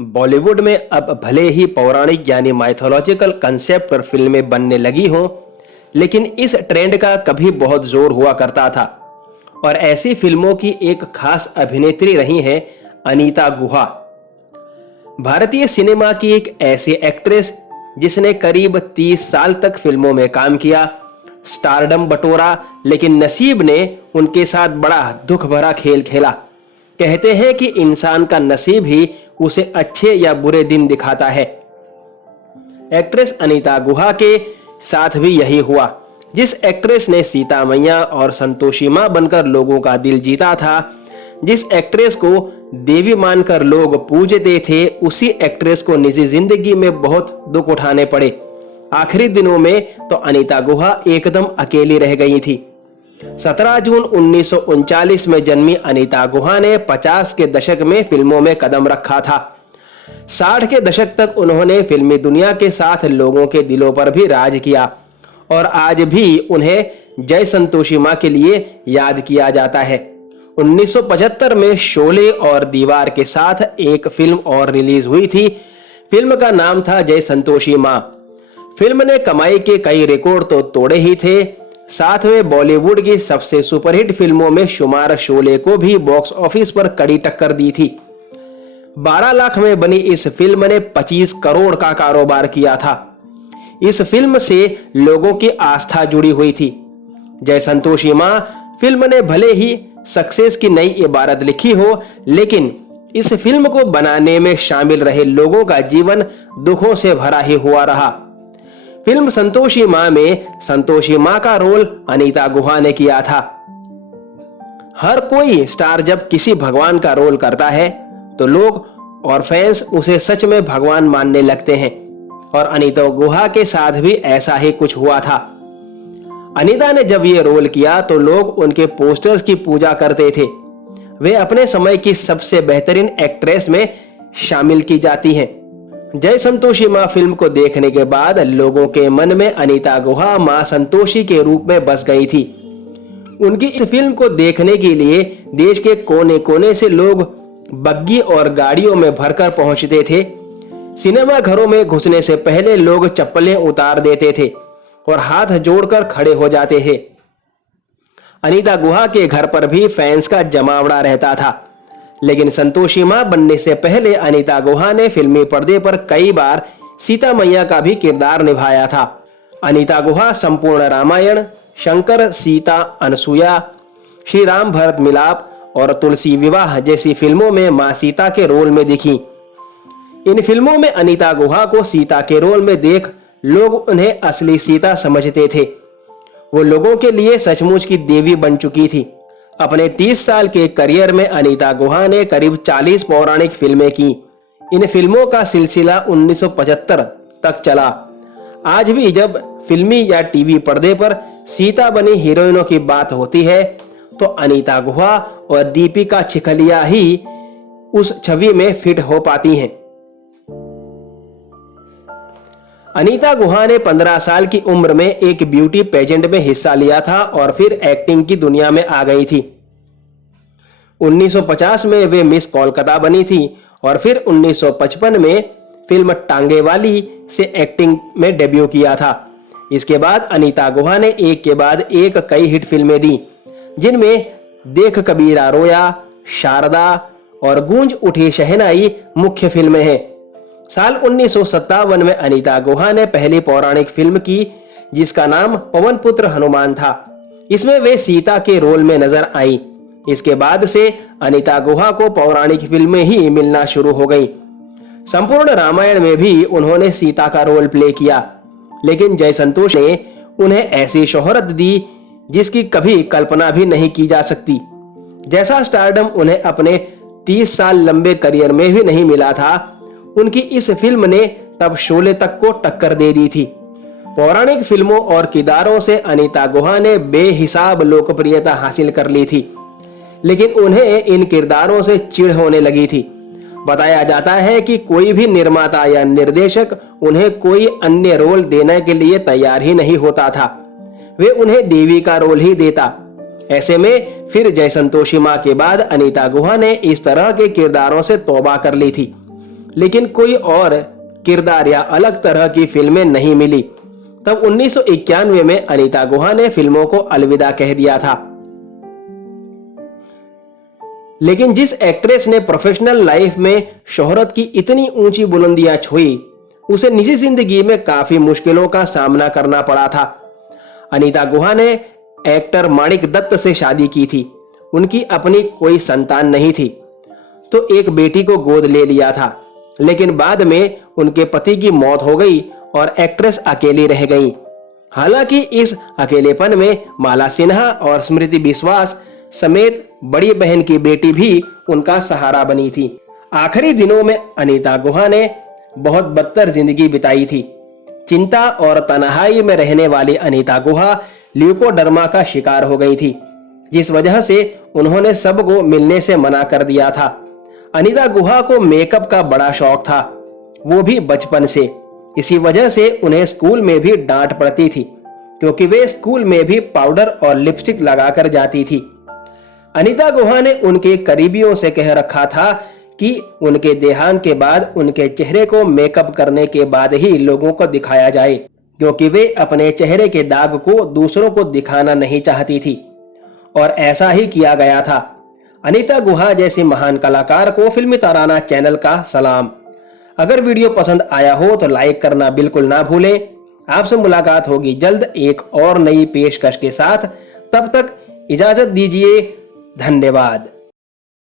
बॉलीवुड में अब भले ही पौराणिक यानी माइथोलॉजिकल कंसेप्ट पर फिल्में बनने लगी हों, लेकिन इस ट्रेंड का कभी बहुत जोर हुआ करता था। और ऐसी फिल्मों की एक खास अभिनेत्री रही हैं अनीता गुहा। भारतीय सिनेमा की एक ऐसी एक्ट्रेस जिसने करीब 30 साल तक फिल्मों में काम किया, स्टारडम बटोरा, लेकिन नसीब ने उनके साथ बड़ा दुख भरा खेल खेला। कहते हैं कि इंसान का नसीब ही उसे अच्छे या बुरे दिन दिखाता है। एक्ट्रेस अनीता गुहा के साथ भी यही हुआ। जिस एक्ट्रेस ने सीता मैया और संतोषी मां बनकर लोगों का दिल जीता था, जिस एक्ट्रेस को देवी मानकर लोग पूजते थे, उसी एक्ट्रेस को निजी जिंदगी में बहुत दुख उठाने पड़े। आखिरी दिनों में तो अनीता गुहा एकदम अकेली रह गई थी। 17 जून 1939 में जन्मी अनीता गुहा ने 50 के दशक में फिल्मों में कदम रखा था। 60 के दशक तक उन्होंने फिल्मी दुनिया के साथ लोगों के दिलों पर भी राज किया और आज भी उन्हें जय संतोषी मां के लिए याद किया जाता है। 1975 में शोले और दीवार के साथ एक फिल्म और रिलीज हुई थी। फिल्म का नाम था जय संतोषी मां। फिल्म ने कमाई के कई रिकॉर्ड तो तोड़े ही थे, साथ में बॉलीवुड की सबसे सुपरहिट फिल्मों में शुमार शोले को भी बॉक्स ऑफिस पर कड़ी टक्कर दी थी। 12 लाख में बनी इस फिल्म ने 25 करोड़ का कारोबार किया था। इस फिल्म से लोगों की आस्था जुड़ी हुई थी। जय संतोषी मां फिल्म ने भले ही सक्सेस की नई इबारत लिखी हो, लेकिन इस फिल्म को बनाने में शामिल रहे लोगों का जीवन दुखों से भरा ही हुआ रहा। फिल्म संतोषी मां में संतोषी मां का रोल अनीता गुहा ने किया था। हर कोई स्टार जब किसी भगवान का रोल करता है तो लोग और फैंस उसे सच में भगवान मानने लगते हैं, और अनीता गुहा के साथ भी ऐसा ही कुछ हुआ था। अनीता ने जब ये रोल किया तो लोग उनके पोस्टर्स की पूजा करते थे। वे अपने समय की सबसे बेहतरीन एक्ट्रेस में शामिल की जाती हैं। जय संतोषी मां फिल्म को देखने के बाद लोगों के मन में अनीता गुहा मां संतोषी के रूप में बस गई थी। उनकी इस फिल्म को देखने के लिए देश के कोने कोने से लोग बग्गी और गाड़ियों में भरकर पहुंचते थे। सिनेमा घरों में घुसने से पहले लोग चप्पलें उतार देते थे और हाथ जोड़कर खड़े हो जाते थे। अनीता गुहा के घर पर भी फैंस का जमावड़ा रहता था, लेकिन संतोषी मां बनने से पहले अनीता गुहा ने फिल्मी पर्दे पर कई बार सीता मैया का भी किरदार निभाया था। अनीता गुहा संपूर्ण रामायण, शंकर सीता अनसुया, श्री राम भरत मिलाप और तुलसी विवाह जैसी फिल्मों में मां सीता के रोल में दिखी। इन फिल्मों में अनीता गुहा को सीता के रोल में देख लोग उन्हें असली सीता समझते थे। वो लोगों के लिए सचमुच की देवी बन चुकी थी। अपने 30 साल के करियर में अनीता गुहा ने करीब 40 पौराणिक फिल्में की। इन फिल्मों का सिलसिला 1975 तक चला। आज भी जब फिल्मी या टीवी पर्दे पर सीता बनी हीरोइनों की बात होती है तो अनीता गुहा और दीपिका चिखलिया ही उस छवि में फिट हो पाती हैं। अनीता गुहा ने 15 साल की उम्र में एक ब्यूटी पेजेंट में हिस्सा लिया था और फिर एक्टिंग की दुनिया में आ गई थी। 1950 में वे मिस कोलकाता बनी थी और फिर 1955 में फिल्म टांगे वाली से एक्टिंग में डेब्यू किया था। इसके बाद अनीता गुहा ने एक के बाद एक कई हिट फिल्में दी, जिनमें देख कबीरा रोया, शारदा और गूंज उठी शहनाई मुख्य फिल्में हैं। साल 1957 में अनीता गुहा ने पहली पौराणिक फिल्म की, जिसका नाम पवन पुत्र हनुमान था। इसमें वे सीता के रोल में नजर आई। इसके बाद से अनीता गुहा को पौराणिक फिल्में ही मिलना शुरू हो गई। संपूर्ण रामायण में भी उन्होंने सीता का रोल प्ले किया, लेकिन जय संतोष ने उन्हें ऐसी शोहरत दी जिसकी कभी कल्पना भी नहीं की जा सकती। जैसा स्टारडम उन्हें अपने 30 साल लंबे करियर में भी नहीं मिला था, उनकी इस फिल्म ने तब शोले तक को टक्कर दे दी थी। पौराणिक फिल्मों और किरदारों से अनीता गुहा ने बेहिसाब लोकप्रियता हासिल कर ली थी, लेकिन उन्हें इन किरदारों से चिढ़ होने लगी थी। बताया जाता है कि कोई भी निर्माता या निर्देशक उन्हें कोई अन्य रोल देने के लिए तैयार ही नहीं होता था। वे उन्हें देवी का रोल ही देता। ऐसे में फिर जय संतोषी मां के बाद अनीता गुहा ने इस तरह के किरदारों से तौबा कर ली थी। लेकिन कोई और किरदार या अलग तरह की फिल्में नहीं मिली। तब 1991 में अनीता गुहा ने फिल्मों को अलविदा कह दिया था। लेकिन जिस एक्ट्रेस ने प्रोफेशनल लाइफ में शोहरत की इतनी ऊंची बुलंदियां छुई, उसे निजी जिंदगी में काफी मुश्किलों का सामना करना पड़ा था। अनीता गुहा ने एक्टर माणिक दत्त से शादी की थी। उनकी अपनी कोई संतान नहीं थी, तो एक बेटी को गोद ले लिया था। लेकिन बाद में उनके पति की मौत हो गई और एक्ट्रेस अकेली रह गई। हालांकि इस अकेलेपन में माला सिन्हा और स्मृति बिस्वास समेत बड़ी बहन की बेटी भी उनका सहारा बनी थी। आखिरी दिनों में अनीता गुहा ने बहुत बदतर जिंदगी बिताई थी। चिंता और तन्हाई में रहने वाली अनीता गुहा ल्यूकोडर्मा का शिकार हो गई थी, जिस वजह से उन्होंने सबको मिलने से मना कर दिया था। अनीता गुहा को मेकअप का बड़ा शौक था, वो भी बचपन से। इसी वजह से उन्हें स्कूल में भी डांट पड़ती थी, क्योंकि वे स्कूल में भी पाउडर और लिपस्टिक लगाकर जाती थी। अनीता गुहा ने उनके करीबियों से कह रखा था कि उनके देहांत के बाद उनके चेहरे को मेकअप करने के बाद ही लोगों को दिखाया जाए, क्योंकि वे अपने चेहरे के दाग को दूसरों को दिखाना नहीं चाहती थी। और ऐसा ही किया गया था। अनीता गुहा जैसी महान कलाकार को फिल्मी ताराना चैनल का सलाम। अगर वीडियो पसंद आया हो तो लाइक करना बिल्कुल ना भूलें। आपसे मुलाकात होगी जल्द एक और नई पेशकश के साथ। तब तक इजाजत दीजिए। धन्यवाद।